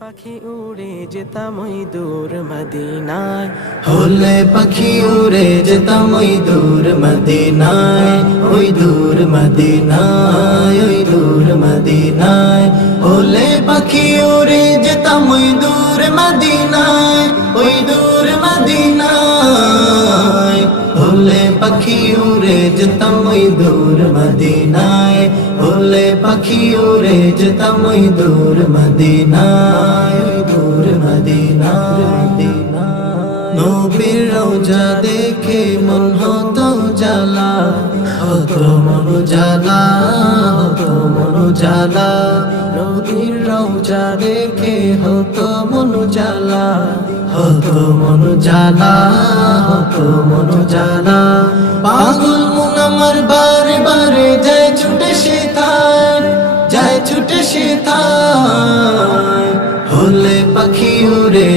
পাখি উড়ে যেতাম দূর মদিনায়। হলে পাখি উড়ে যেতাম ওই দূর মদিনায়, ওই দূর মদিনায়, ওই দূর মদিনায়। হলে পাখি উড়ে যেতাম ওই দূর মদিনায়, ওই দূর মদিনায়। হলে পাখি উড়ে যেতাম ওই দূর মদিনায় হলে পাখি উড়ে যেতাম ওই দূর মদিনায় দূর রওজা দেখে মন হতো জ্বালা, হতো মন জ্বালা, হতো মন জ্বালা। নবীর রওজা দেখে হতো মন জ্বালা, হতো মন জ্বালা, হতো মন জ্বালা। পাগল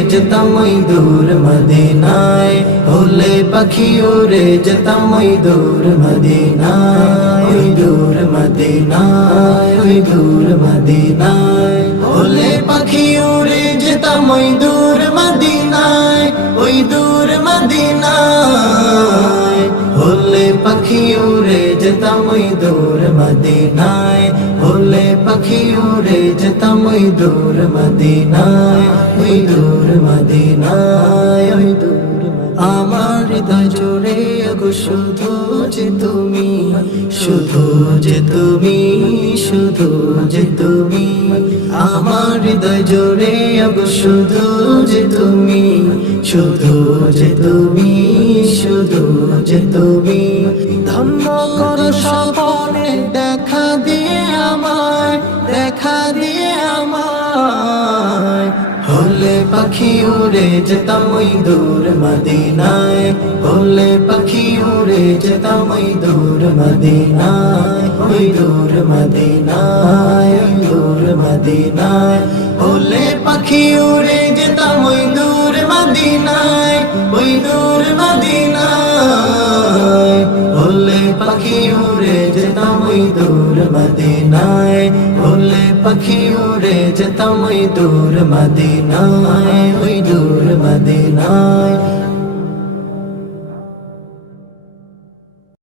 যেতাম ওই দূর মদিনায়। হলে পাখি উড়ে যেতাম ওই দূর মদিনায়। ওই দূর মদিনায়, ওই দূর মদিনায়। হলে পাখি উড়ে যেতাম ওই দূর মদিনায়, ওই দূর মদিনায়। হলে পাখি উড়ে যেতাম ওই দূর মদিনায় হলে পাখি উড়ে যেতাম ওই দূর মদিনায়, ওই দূর মদিনায়, ওই দূর আমার হৃদয় জোরে গো, শুধু যে তুমি, শুধু যে তুমি, শুধু যে তুমি। আমার হৃদয় জোরে গো, শুধু যে তুমি, শুধু যে তুমি, শুধু যে তুমি। ধন্য করো সপনে দেখা দিয়ে আমায়, দেখা দিয়ে আমায়। হলে পাখি উড়ে যেতাম ওই দূর মদিনায়। হলে পাখি উড়ে যেতাম ওই দূর মদিনায়, ওই দূর মদিনায়, ওই দূর মদিনায়। হলে পাখি উড়ে যেতাম ওই দূর মদিনায়, ওই দূর মদিনায়। পাখি উড়ে যেতাম ওই দূর মদিনায়। ভোলে পাখি উড়ে যেতাম ওই দূর মদিনায়। ওই দূর মদিনায়।